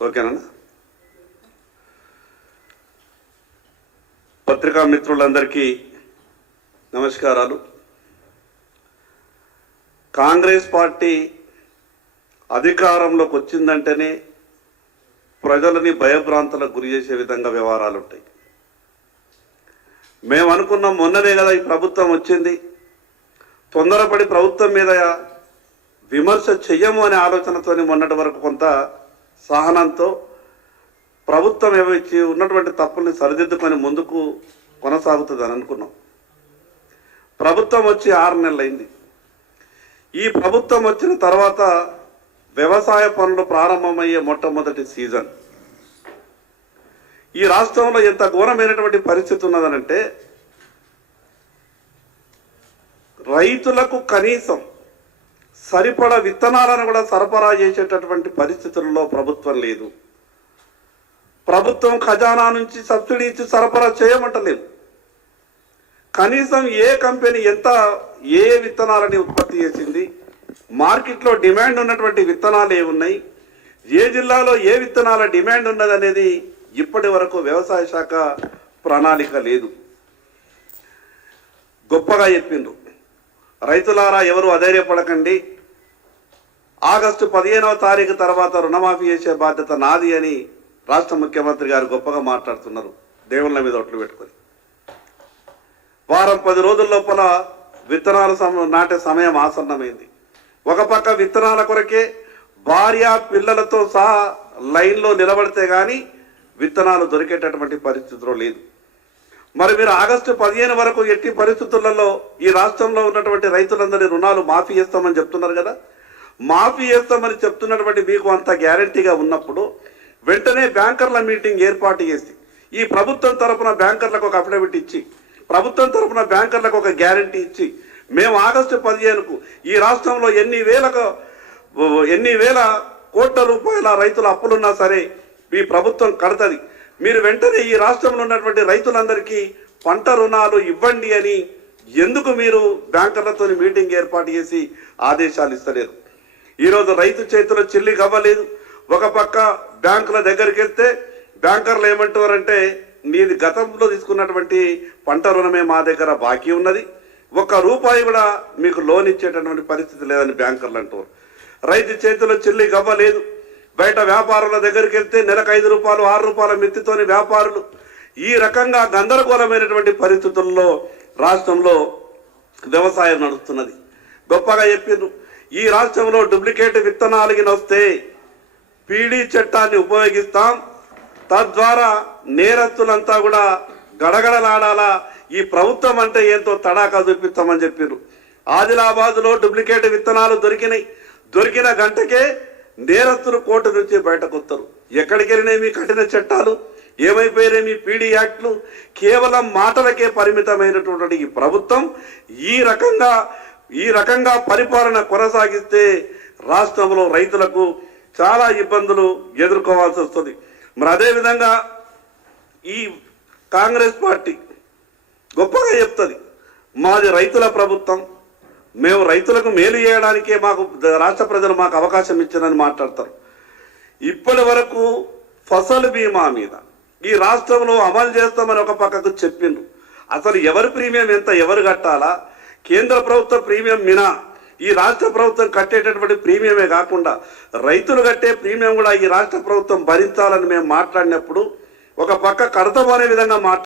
ఓకేనా? పత్రికా మిత్రులందరికీ నమస్కారాలు. కాంగ్రెస్ పార్టీ అధికారంలోకి వచ్చిందంటేనే ప్రజలని భయభ్రాంతులకు గురి చేసే విధంగా వ్యవహారాలు ఉంటాయి. మేము అనుకున్నాం మొన్ననే కదా ఈ ప్రభుత్వం వచ్చింది, తొందరపడి ప్రభుత్వం మీద విమర్శ చెయ్యము అనే ఆలోచనతో మొన్నటి వరకు కొంత సహనంతో ప్రభుత్వం ఏమిచ్చి ఉన్నటువంటి తప్పుల్ని సరిదిద్దుకొని ముందుకు కొనసాగుతుందని అనుకున్నాం. ప్రభుత్వం వచ్చి 6 నెలలైంది. ఈ ప్రభుత్వం వచ్చిన తర్వాత వ్యవసాయ పనులు ప్రారంభమయ్యే మొట్టమొదటి సీజన్. ఈ రాష్ట్రంలో ఎంత ఘోరమైనటువంటి పరిస్థితి ఉన్నదనంటే రైతులకు కనీసం సరిపడా విత్తనాలను కూడా సరఫరా చేసేటటువంటి పరిస్థితుల్లో ప్రభుత్వం లేదు. ప్రభుత్వం ఖజానా నుంచి సబ్సిడీ ఇచ్చి సరఫరా చేయమంటలేదు. కనీసం ఏ కంపెనీ ఏ విత్తనాలని ఉత్పత్తి చేసింది, మార్కెట్లో డిమాండ్ ఉన్నటువంటి విత్తనాలు ఏమున్నాయి, ఏ జిల్లాలో ఏ విత్తనాల డిమాండ్ ఉన్నదనేది ఇప్పటి వరకు వ్యవసాయ శాఖ ప్రణాళిక లేదు. గొప్పగా చెప్పిండ్రు, రైతులారా ఎవరు అధైర్యపడకండి, ఆగస్టు 15వ తారీఖు తర్వాత రుణమాఫీ చేసే బాధ్యత నాది అని రాష్ట్ర ముఖ్యమంత్రి గారు గొప్పగా మాట్లాడుతున్నారు. దేవుళ్ళ మీద ఒట్లు పెట్టుకొని వారం 10 రోజుల లోపల విత్తనాలు నాటే సమయం ఆసన్నమైంది. ఒక పక్క విత్తనాల కొరకే భార్య పిల్లలతో సహా లైన్లో నిలబడితే కానీ విత్తనాలు దొరికేటటువంటి పరిస్థితిలో లేదు. మరి మీరు ఆగస్టు 15 వరకు ఎట్టి పరిస్థితులలో ఈ రాష్ట్రంలో ఉన్నటువంటి రైతులందరి రుణాలు మాఫీ చేస్తామని చెప్తున్నారు కదా. మాఫీ చేస్తామని చెప్తున్నటువంటి మీకు అంత గ్యారంటీగా ఉన్నప్పుడు వెంటనే బ్యాంకర్ల మీటింగ్ ఏర్పాటు చేసి ఈ ప్రభుత్వం తరఫున బ్యాంకర్లకు ఒక అఫిడవిట్ ఇచ్చి, ప్రభుత్వం తరఫున బ్యాంకర్లకు ఒక గ్యారంటీ ఇచ్చి, మేము ఆగస్టు 15కు ఈ రాష్ట్రంలో ఎన్ని వేల కోట్ల రూపాయల రైతుల అప్పులున్నా సరే ఈ ప్రభుత్వం కడతది, మీరు వెంటనే ఈ రాష్ట్రంలో ఉన్నటువంటి రైతులందరికీ పంట రుణాలు ఇవ్వండి అని ఎందుకు మీరు బ్యాంకర్లతో మీటింగ్ ఏర్పాటు చేసి ఆదేశాలు ఇస్తలేరు? ఈరోజు రైతు చేతిలో చిల్లి కవ్వలేదు. ఒక పక్క బ్యాంకుల దగ్గరికి వెళ్తే బ్యాంకర్లు ఏమంటారంటే మీది గతంలో తీసుకున్నటువంటి పంట రుణమే మా దగ్గర బాకీ ఉన్నది, ₹1 కూడా మీకు లోన్ ఇచ్చేటటువంటి పరిస్థితి లేదని బ్యాంకర్లు అంటారు. రైతు చేతిలో చిల్లి గవ్వలేదు. బయట వ్యాపారుల దగ్గరికి వెళ్తే నెలకు ₹5 ₹6 మిత్తితోని వ్యాపారులు. ఈ రకంగా గందరగోళమైనటువంటి పరిస్థితుల్లో రాష్ట్రంలో వ్యవసాయం నడుస్తున్నది. గొప్పగా చెప్పిండ్రు, ఈ రాష్ట్రంలో డూప్లికేట్ విత్తనాలకి వస్తే పీడీ చట్టాన్ని ఉపయోగిస్తాం, తద్వారా నేరస్తులంతా కూడా గడగడలాడాలా, ఈ ప్రభుత్వం అంటే ఏంతో తడాకా చూపిస్తామని చెప్పారు. ఆదిలాబాద్లో డూప్లికేట్ విత్తనాలు దొరికిన గంటకే నేరస్తులు కోర్టు నుంచి బయటకు వస్తారు. ఎక్కడికి వెళ్ళినాయి మీ కఠిన చట్టాలు, ఏమైపోయినాయి మీ పీడీ యాక్ట్లు? కేవలం మాటలకే పరిమితమైనటువంటి ఈ ప్రభుత్వం ఈ రకంగా పరిపాలన కొనసాగిస్తే రాష్ట్రంలో రైతులకు చాలా ఇబ్బందులు ఎదుర్కోవాల్సి వస్తుంది. మరి అదేవిధంగా ఈ కాంగ్రెస్ పార్టీ గొప్పగా చెప్తుంది, మాది రైతుల ప్రభుత్వం, మేము రైతులకు మేలు చేయడానికే రాష్ట్ర ప్రజలు మాకు అవకాశం ఇచ్చారని మాట్లాడతారు. ఇప్పటి వరకు ఫసల్ బీమా మీద ఈ రాష్ట్రంలో అమలు చేస్తామని ఒక పక్కకు చెప్పిండ్రు. అసలు ఎవరి ప్రీమియం ఎంత, ఎవరు కట్టాలా? కేంద్ర ప్రభుత్వ ప్రీమియం మినా ఈ రాష్ట్ర ప్రభుత్వం కట్టేటటువంటి ప్రీమియమే కాకుండా రైతులు కట్టే ప్రీమియం కూడా ఈ రాష్ట్ర ప్రభుత్వం భరించాలని మేము మాట్లాడినప్పుడు ఒక పక్క కడతామనే విధంగా